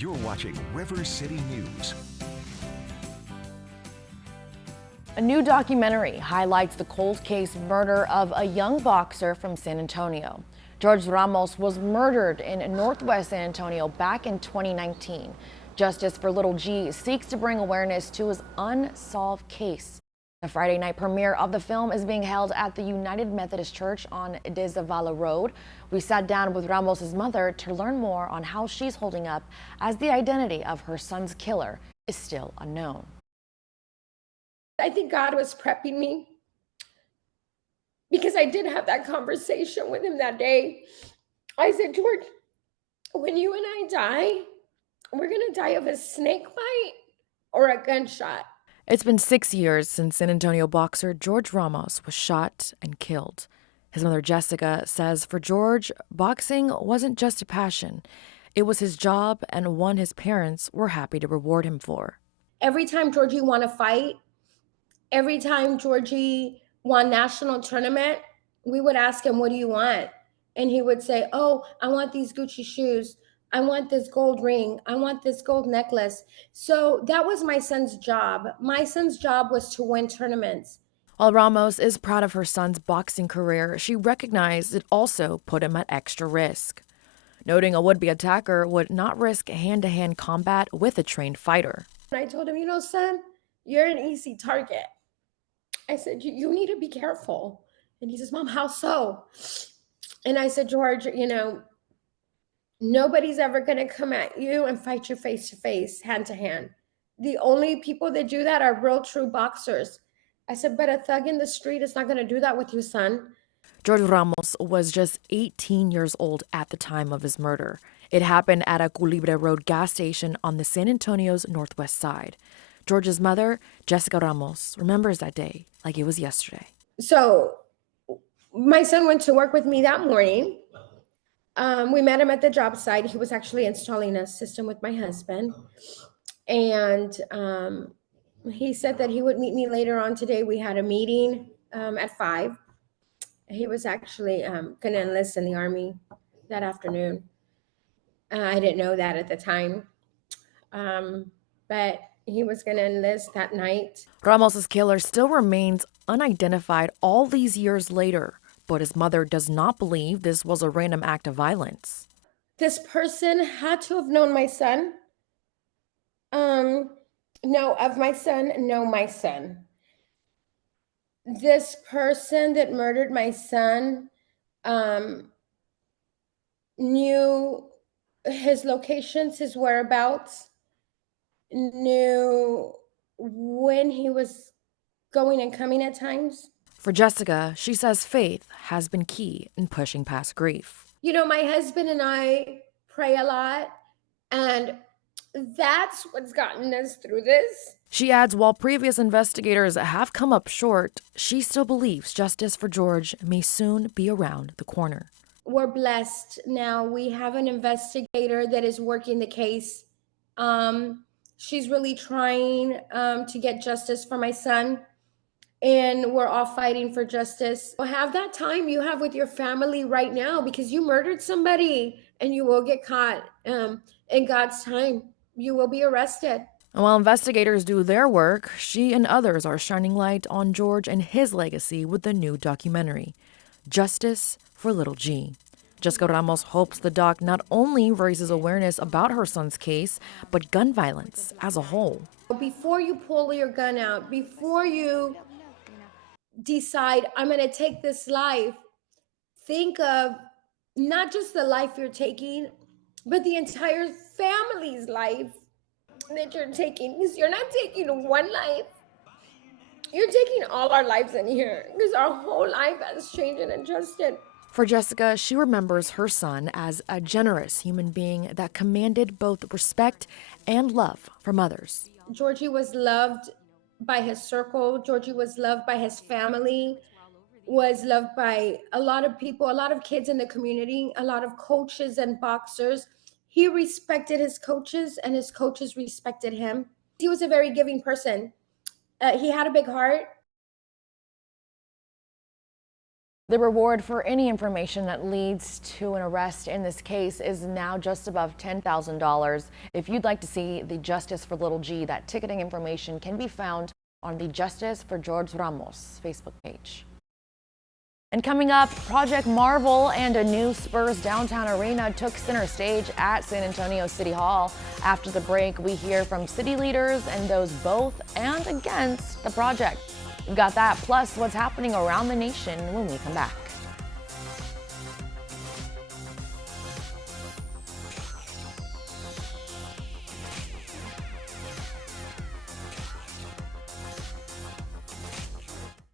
You're watching River City News. A new documentary highlights the cold case murder of a young boxer from San Antonio. George Ramos was murdered in Northwest San Antonio back in 2019. Justice for Little G seeks to bring awareness to his unsolved case. The Friday night premiere of the film is being held at the United Methodist Church on Zavala Rd. We sat down with Ramos' mother to learn more on how she's holding up as the identity of her son's killer is still unknown. I think God was prepping me because I did have that conversation with him that day. I said, George, when you and I die, we're going to die of a snake bite or a gunshot. It's been 6 years since San Antonio boxer George Ramos was shot and killed. His mother, Jessica, says for George, boxing wasn't just a passion. It was his job and one his parents were happy to reward him for. Every time Georgie won a fight, every time Georgie won national tournament, we would ask him, what do you want? And he would say, oh, I want these Gucci shoes. I want this gold ring. I want this gold necklace. So that was my son's job. My son's job was to win tournaments. While Ramos is proud of her son's boxing career, she recognized it also put him at extra risk, noting a would-be attacker would not risk hand-to-hand combat with a trained fighter. I told him, son, you're an easy target. I said, you need to be careful. And he says, Mom, how so? And I said, George, nobody's ever going to come at you and fight you face to face, hand to hand. The only people that do that are real true boxers. I said, but a thug in the street is not going to do that with you, son. George Ramos was just 18 years old at the time of his murder. It happened at a Culibre Road gas station on the San Antonio's northwest side. George's mother, Jessica Ramos, remembers that day like it was yesterday. So my son went to work with me that morning. We met him at the job site. He was actually installing a system with my husband. And he said that he would meet me later on today. We had a meeting at 5. He was actually going to enlist in the Army that afternoon. I didn't know that at the time. But he was going to enlist that night. Ramos's killer still remains unidentified all these years later. But his mother does not believe this was a random act of violence. This person had to have known my son. Know of my son, know my son. This person that murdered my son knew his locations, his whereabouts, knew when he was going and coming at times. For Jessica, she says faith has been key in pushing past grief. My husband and I pray a lot, and that's what's gotten us through this. She adds while previous investigators have come up short, she still believes justice for George may soon be around the corner. We're blessed now. We have an investigator that is working the case. She's really trying to get justice for my son. And we're all fighting for justice. Have that time you have with your family right now, because you murdered somebody and you will get caught. In God's time, you will be arrested. And while investigators do their work, she and others are shining light on George and his legacy with the new documentary, Justice for Little G. Jessica Ramos hopes the doc not only raises awareness about her son's case, but gun violence as a whole. Before you pull your gun out, before you decide, I'm going to take this life, think of not just the life you're taking, but the entire family's life that you're taking. Because you're not taking one life, you're taking all our lives in here, because our whole life has changed and adjusted. For Jessica, she remembers her son as a generous human being that commanded both respect and love from others. Georgie was loved by his circle. Georgie was loved by his family, was loved by a lot of people, a lot of kids in the community, a lot of coaches and boxers. He respected his coaches and his coaches respected him. He was a very giving person. He had a big heart. The reward for any information that leads to an arrest in this case is now just above $10,000. If you'd like to see the Justice for Little G, that ticketing information can be found on the Justice for George Ramos Facebook page. And coming up, Project Marvel and a new Spurs downtown arena took center stage at San Antonio City Hall. After the break, we hear from city leaders and those both and against the project. We've got that, plus what's happening around the nation when we come back.